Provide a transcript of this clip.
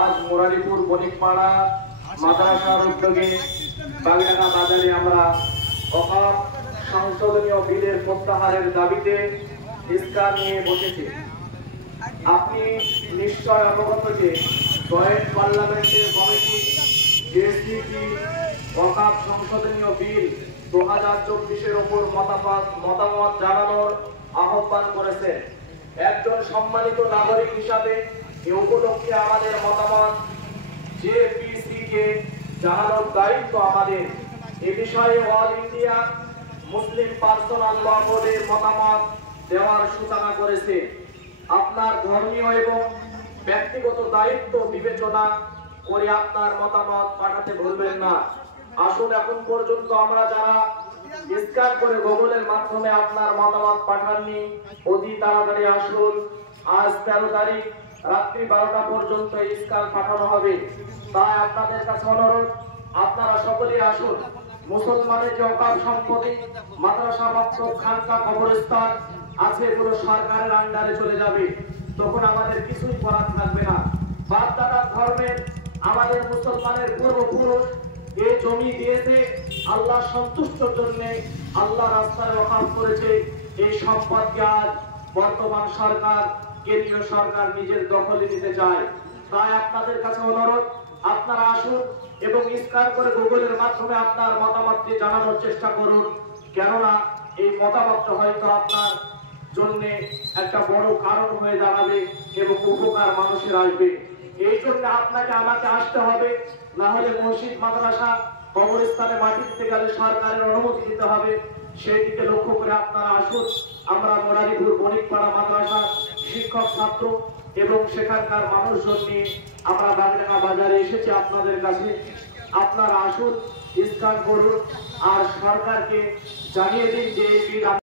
আজ মুরারিপুর বণিকপাড়া মাদ্রাসার উদ্যোগে বাগডাঙ্গা বাজারে আমরা ওয়াকফ সংশোধনীয় বিলের প্রত্যাহারের দাবিতে ইফতার নিয়ে বসেছি। আপনি নিশ্চয় অবগত যে জয়েন্ট পার্লামেন্টের কমিটি জেসিপি ওয়াকফ সংশোধনীয় বিল 2024-এর উপর মতামত জানানোর আহ্বান করেছে। একজন সম্মানিত নাগরিক হিসাবে এই উপলক্ষে আমাদের মতামত জেপিসি কে জানানোর দায়িত্ব আমাদের। এ বিষয়ে অল ইন্ডিয়া মুসলিম পার্সোনাল ল বোর্ডের মতামত দেওয়ার সূচনা করেছে। আপনার ধর্মীয় এবং ব্যক্তিগত দায়িত্ব বিবেচনা করে আপনার মতামত পাঠাতে ভুলবেন না। আসুন, এখন পর্যন্ত আমরা যারা স্ক্যান করে গুগলের মাধ্যমে আপনার মতামত পাঠাননি, অতি তাড়াতাড়ি আসুন। আজ 13 তারিখ রাত্রি 12টা পর্যন্ত স্ক্যান পাঠানো হবে। তাই আপনাদের কাছে অনুরোধ, আপনারা সকলেই আসুন। মুসলমানের যে ওয়াকফ সম্পত্তি, মাদ্রাসা, মক্তব, খানকা, কবরস্থান আছে, পুরো সরকারের আন্ডারে চলে যাবে। তখন আমাদের কিছুই করার থাকবে না। বাপ-দাদার ধর্মের আমাদের মুসলমানের পূর্বপুরুষ এই জমি দিয়েছে আল্লাহ সন্তুষ্টর জন্য, আল্লাহ রাস্তায় ওয়াকফ করেছে। এই সম্পদকে আজ বর্তমান সরকার, কেন্দ্রীয় সরকার নিজের দখলে নিতে চায়। তাই আপনাদের কাছে অনুরোধ, আপনারা আসুন এবং স্ক্যান করে গুগলের মাধ্যমে আপনার মতামতটি জানানোর চেষ্টা করুন। কেননা এই মতামতটা হয়তো আপনার জন্য একটা বড় কারণ হয়ে দাঁড়াবে এবং উপকার মানুষের আসবে। এই জন্য আপনাকে আমাকে আসতে হবে, না হলে মসজিদ, মাদ্রাসা, কবরস্থানে মাটি দিতে গেলে সরকারের অনুমতি দিতে হবে। সেই দিকে লক্ষ্য করে আপনারা আসুন। আমরা মুরারিপুর বণিকপাড়া মাদ্রাসা শিক্ষক, ছাত্র এবং সেখানকার মানুষজন নিয়ে আমরা বাগডাঙ্গা বাজারে এসেছি আপনাদের কাছে। আপনারা আসুন, স্ক্যান করুন আর সরকারকে জানিয়ে দিন যে এই বিল